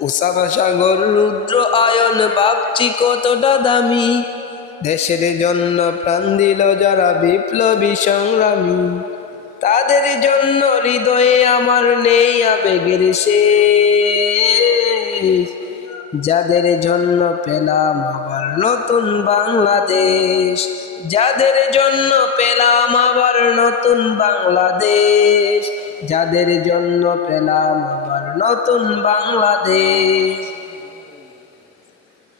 Osama সাগর রুদ্র ion ভাবছি কতটা দামি? দেশের জন্য প্রাণ দিল যারা বিপ্লবী সংগ্রামী। তাদের জন্য হৃদয়ে আমার নেই আবেগের শেষ। যাদের জন্য পেলাম আবার নতুন বাংলাদেশ। যাদের জন্য পেলাম আবার নতুন বাংলাদেশ। যাদের জন্য পেলাম আবার নতুন বাংলাদেশ।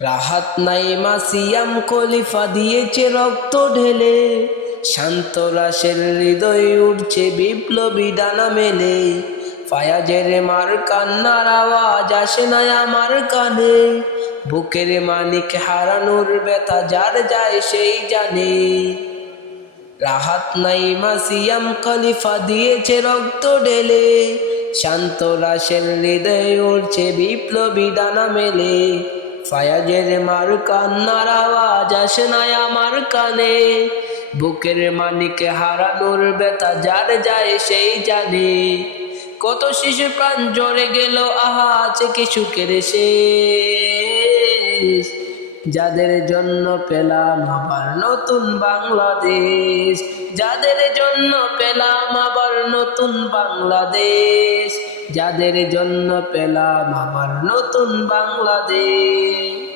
রাহাত নাই মাসিয়াম কলিফা দিয়েছে রক্ত ঢেলে, শান্ত রাশের হৃদয় উঠছে বিপ্লবী ডানা মেলে। ফায়াজের মার কান্নার আওয়াজ আসে না আমার কানে, বুকের মানিক হারানোর ব্যথা যার যায় সেই জানে। রাহাত নাই মাসিয়াম খলিফা দিয়েছে রক্ত ঢেলে। শান্ত রাশের হৃদয় উঠছে বিপ্লবী ডানা মেলে। ফায়াজের মার কান্নার আওয়াজ আসে না আমার কানে। বুকের মানিকে হারানোর ব্যথা যার যায় সেই জানে। কত শিশু প্রাণ জড়ে গেল, আহা, আছে কিছু কেড়ে শেষ। যাদের জন্য পেলাম আবার নতুন বাংলাদেশ। যাদের জন্য পেলাম আবার নতুন বাংলাদেশ। যাদের জন্য পেলাম আবার নতুন বাংলাদেশ।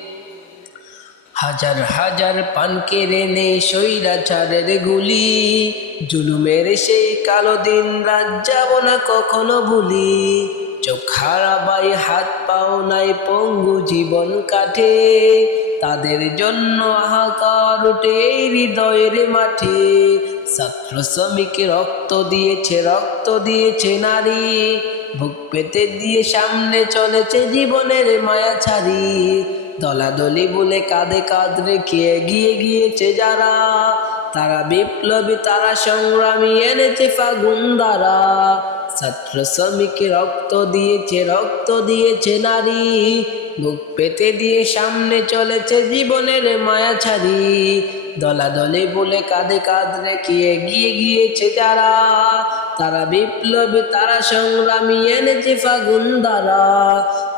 হাজার হাজার পান কেড়ে নেই স্বৈরাচারের গুলি। জুলুমের সেই কালো দিন রাত যাব না কখনো ভুলি। চোখ হারাবাই হাত পাও নাই, পঙ্গু জীবন কাটে তাদের জন্য হাহাকার উঠে হৃদয়ের মাঠে। ছাত্র শ্রমিক রক্ত দিয়েছে রক্ত দিয়েছে নারী। বুক পেতে দিয়ে সামনে চলেছে জীবনের মায়া ছাড়ি। দলাদলি বলে কাঁধে কাঁধ রেখে এগিয়ে গিয়েছে যারা। তারা বিপ্লবী, তারা সংগ্রামী, এনেছে ফাগুন দ্বারা। ছাত্র শ্রমিক রক্ত দিয়েছে রক্ত দিয়েছে নারী। বুক পেতে দিয়ে সামনে চলেছে জীবনের মায়া ছাড়ি। দলাদলি বলে কাঁধে কাঁধ রেখে এগিয়ে গিয়েছে যারা, তারা বিপ্লবী, তারা সংগ্রামী, এনেছে ফাগুন দ্বারা।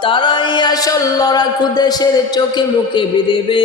তারাই আসল লড়াকু দেশের চোখে মুখে বিদেবে